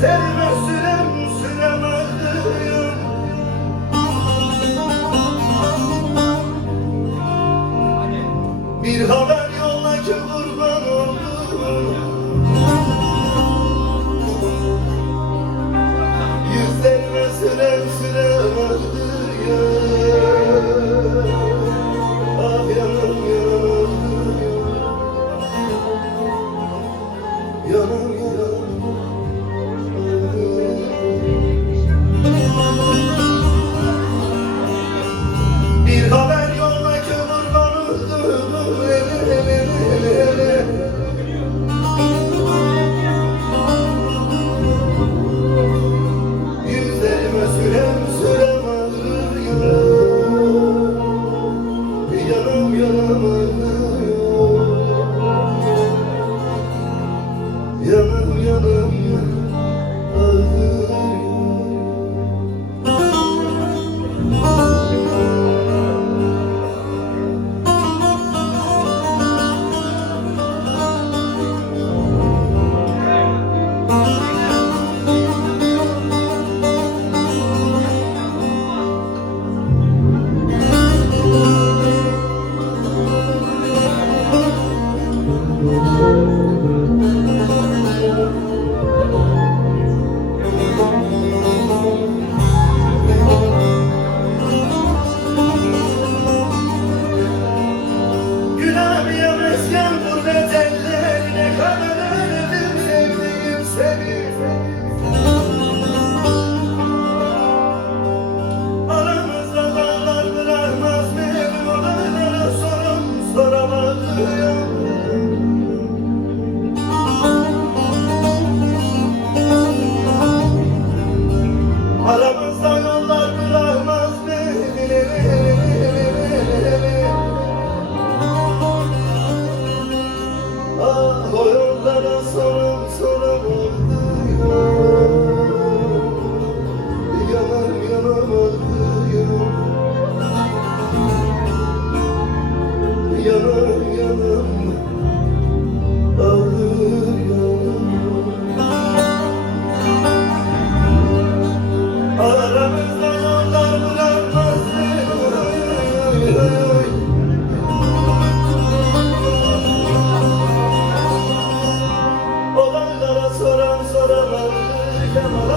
Sevme sürem süremedim. Bir haber yolla ki kurban oldum. Yüzlerime sürem süremedim. Ah yanım yanım yanım yanım. Bir haber yolla ki kurban oldum. Yüzlerime sürem sürem ağrıyor. Yanım yanım ağrıyor. Yanım yanım ağrıyor. Günah yemezken gurbet ellerine kadar ölelim sevdiğim seni. Aramızda dağlar bırakmaz benim olaylara sorum soramadım. Aramızda yollar bırakmaz beni. Ah o yollara sorum soramadım. Yanım yanım ağrıyor. Yanım yanım ağrıyor. Aramızda yollar bırakmaz beni. Olaylara soran soramadım.